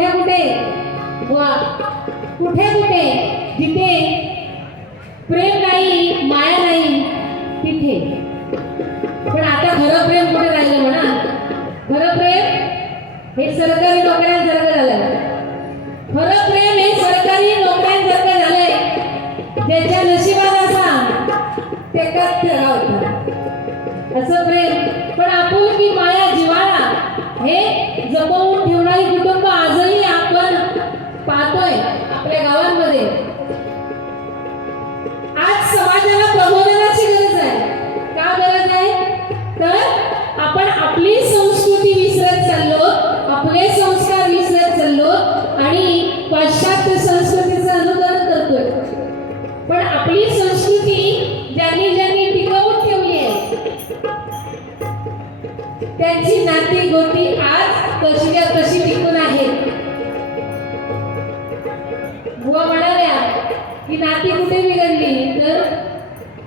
कुठे कुठे? वा कुठे कुठे? जिथे प्रेम नाही माया नाही तिथे. पण आता खरं प्रेम कुठे राहिलं म्हणा? खरं प्रेम हे सरकारी नोकऱ्यांसारखं झालं. खरं प्रेम हे सरकारी नोकऱ्यांसारखं झालंय. ज्याच्या नशिबात असा ते कथ्य असं प्रेम. पण आपुलकी माया जिव्हाळा हे जपवून ठेवणारी कुटुंब आजही आपण पाहतोय आपल्या गावांमध्ये. आज समाजाला प्रबोधनाची गरज आहे. का गरज आहे? तर आपण आपली संस्कृती विसरत चाललो आपले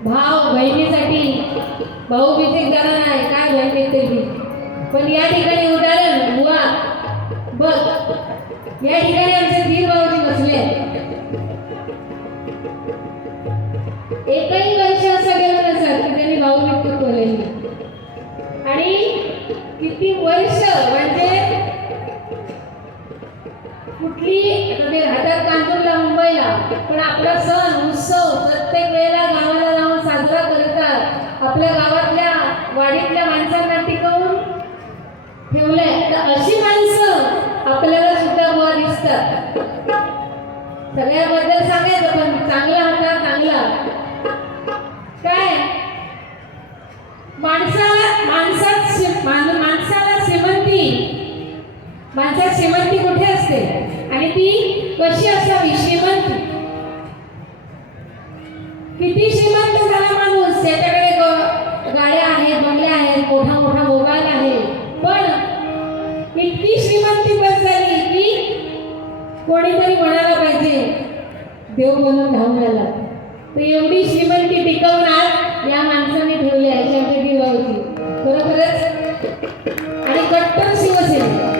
भाव बहिणीसाठी. भाऊ बिथे करा नाही काय बहीण येते पण या ठिकाणी उदाहरण बुवा. बघ या ठिकाणी आमचे तीन भाऊजी बसले एकही वर्ष असं गेलं नसत की त्यांनी भाऊ बिकत बोलायची आणि किती वर्ष म्हणजे कुठली म्हणजे ते राहतात कानपूरला मुंबईला पण आपला सण उत्सव प्रत्येक कोणीतरी म्हणायला पाहिजे. देव म्हणून धावून आला. तर एवढी श्रीमंती टिकवून आज या माणसाने ठेवली आहे शंकरजी भाऊची खरोखरच आणि कट्टर शिवसेना.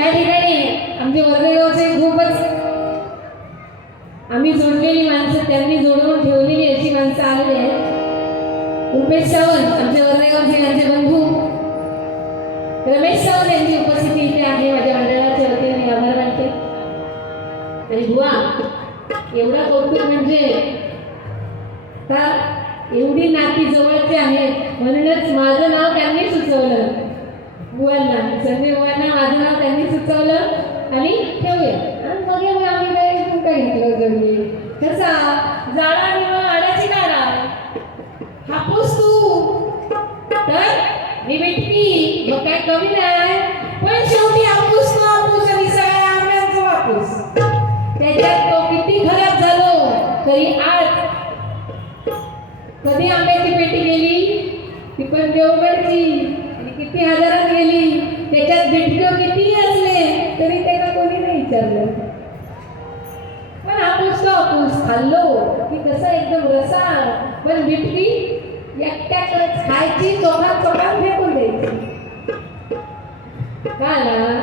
या ठिकाणी आमचे वर्धेगावचे खूपच आम्ही जोडलेली माणसं त्यांनी जोडवून ठेवलेली अशी माणसं आलेली आहेत. रुपेश सावंत आमचे वर्धेगावचे यांचे बंधू. रमेश सावंत यांची उपस्थिती इथे आहे माझ्या मंडळाच्या आणि बुवा एवढा कौतुक म्हणजे? का एवढी नाती जवळची आहेत म्हणूनच माझं नाव त्यांनी सुचवलं. बुवांना संजय बुवांना माझं नाव त्यांनी सुचवलं. आणि ठेवूया. कधी आंब्याची पेटी गेली ती पण देवगडची. आणि किती हजारात गेली त्याच्यात बिटको किती असले? तरी त्याला कोणी नाही विचारलं? पण हापूस तो हापूस खाल्लो. की कसं एकदम रसाळ. पण बिटकी एकट्याकडे खायची चोखात चोखात फेकून द्यायची. का ना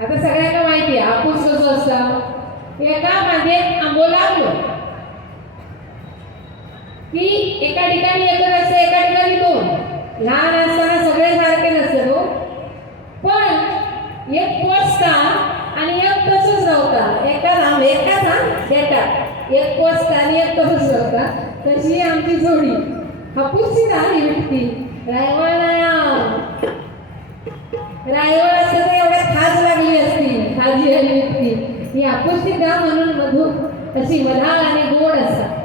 आता सगळ्यांना माहिती आहे हापूस कसं असतं? एका मागे आंबो लागलो. की एका ठिकाणी एकच असते एका ठिकाणी दोन. लहान असताना सगळे सारखे नसते हो. पण एक पोचता आणि एक तसंच नव्हता एका लांब एका थांब एका एक पोचता आणि एक तसंच नव्हता तशी आमची जोडी. हापूसची झाली ही व्यक्ती रायवळ रायवळ असतं तर एवढ्या खाज लागली असती. खाजी आली व्यक्ती ही हापूसची का म्हणून मधू अशी मधाळ आणि गोड असतात.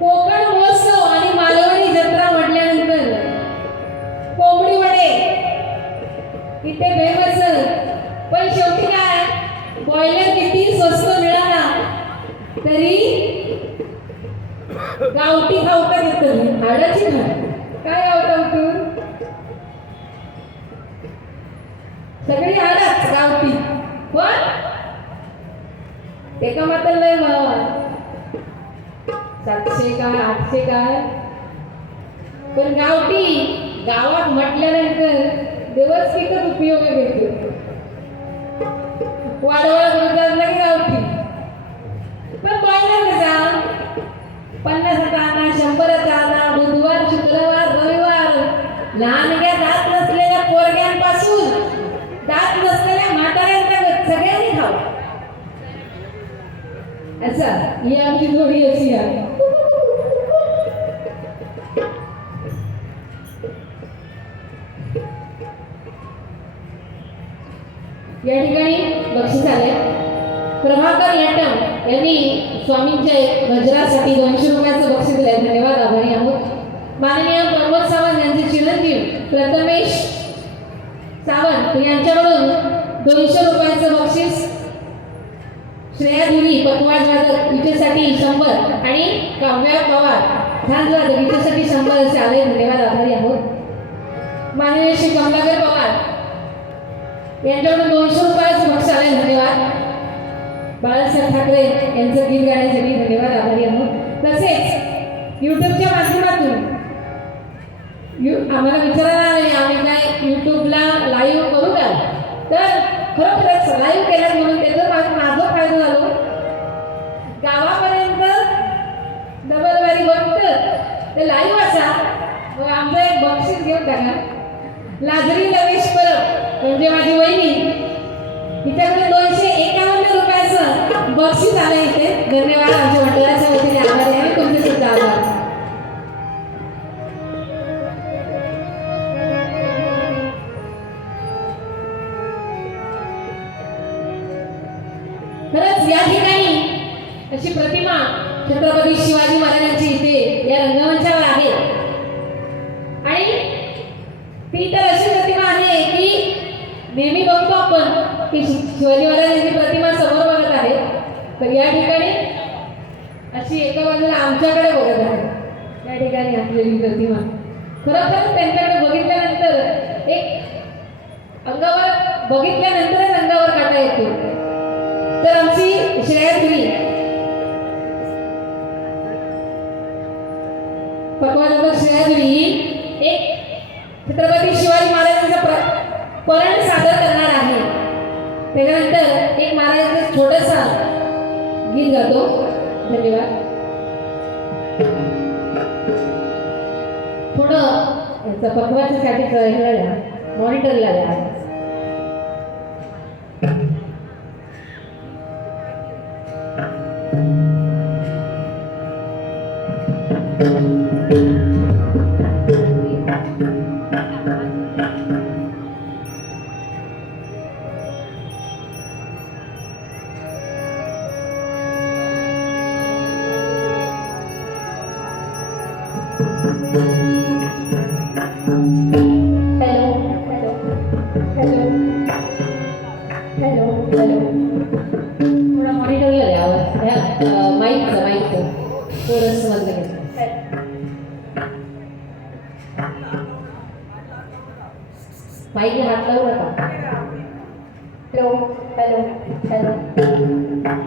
कोकण महोत्सव आणि मालवणी जत्रा म्हटल्यानंतर कोंबडी वडे. इथे फेमस पण शेवटी काय? बॉयलर किती स्वस्त मिळाला तरी गावठी खाऊ का देत हाडाची खा काय गावठा तू सगळी हाडच गावठी. पण एका मात्र लय भावा सातशे काय आठशे काय पण गावठी गावात म्हटल्यानंतर व्यवस्थितच उपयोग घेतो वाडवळ बोलतात की गावठी. पण पाहिलं कसा पन्नासाचा आणा शंभराचा आणा बुधवार शुक्रवार रविवार. लहानग्या दात नसलेल्या पोरग्यांपासून दात नसलेल्या म्हाताऱ्यांच्या सगळ्यांनी खाऊ असा ही आमची जोडी अशी आहे. या ठिकाणी बक्षीस आले प्रभाकर लटम यांनी स्वामींच्या गजरासाठी दोनशे रुपयाचं बक्षीस दिले धन्यवाद आभारी आहोत. माननीय प्रमोद सावंत यांचे चिरंजीव प्रथमेश सावंत यांच्याकडून दोनशे रुपयाचं बक्षीस श्रेया धुरी पटवाज वादक हिच्यासाठी शंभर आणि काव्या पवार झांज वादक हिच्यासाठी शंभर असे आले. धन्यवाद आभारी आहोत. माननीय श्री कमलाकर पवार यांच्याकडून दोनशे रुपयाच बक्षीस धन्यवाद. बाळासाहेब ठाकरे यांचं गीत गाण्यासाठी धन्यवाद आभारी आहोत. तसेच यूट्यूबच्या माध्यमातून यू आम्हाला विचारायला आले आम्ही काय यूट्यूबला लाईव्ह करू का तर खरोखरच लाईव्ह केलं म्हणून त्याचं माझं माझा फायदा झालो. गावापर्यंत डबल बघत ते लाईव्ह असा. मग आमचं एक बक्षीस घेऊन टाका. लाजरी लवेश परब. म्हणजे माझी वहिनी. तिच्याकडे दोनशे एकावन्न रुपयाचं बक्षीस आलं इथे. धन्यवाद आमच्या मंडळाच्या वतीने. आभारी नेहमी बघतो आपण की शिवाजी महाराजांची प्रतिमा समोर बघत आहे. तर या ठिकाणी अशी एका बाजूला आमच्याकडे बघत आहे. या ठिकाणी असलेली प्रतिमा. खरोखर त्यांच्याकडे बघितल्यानंतर एक अंगावर बघितल्यानंतरच अंगावर काटा येतो. तर आमची श्रेया तुम्ही पकवानावर एक छत्रपती परण सादर करणार आहे. त्याच्यानंतर एक महाराजांचं छोटंसं गीत गातो. धन्यवाद. थोडं याचं पकवाच्यासाठी मॉनिटरला द्या ह्या माईकचं माईकचं थोडंसं मधलं घेतलं माईकला हात लावू नका. Hello hello hello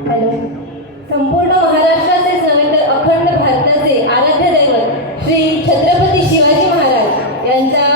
hello. संपूर्ण महाराष्ट्राचे नव्हे तर अखंड भारताचे आराध्य दैवत श्री छत्रपती शिवाजी महाराज यांचा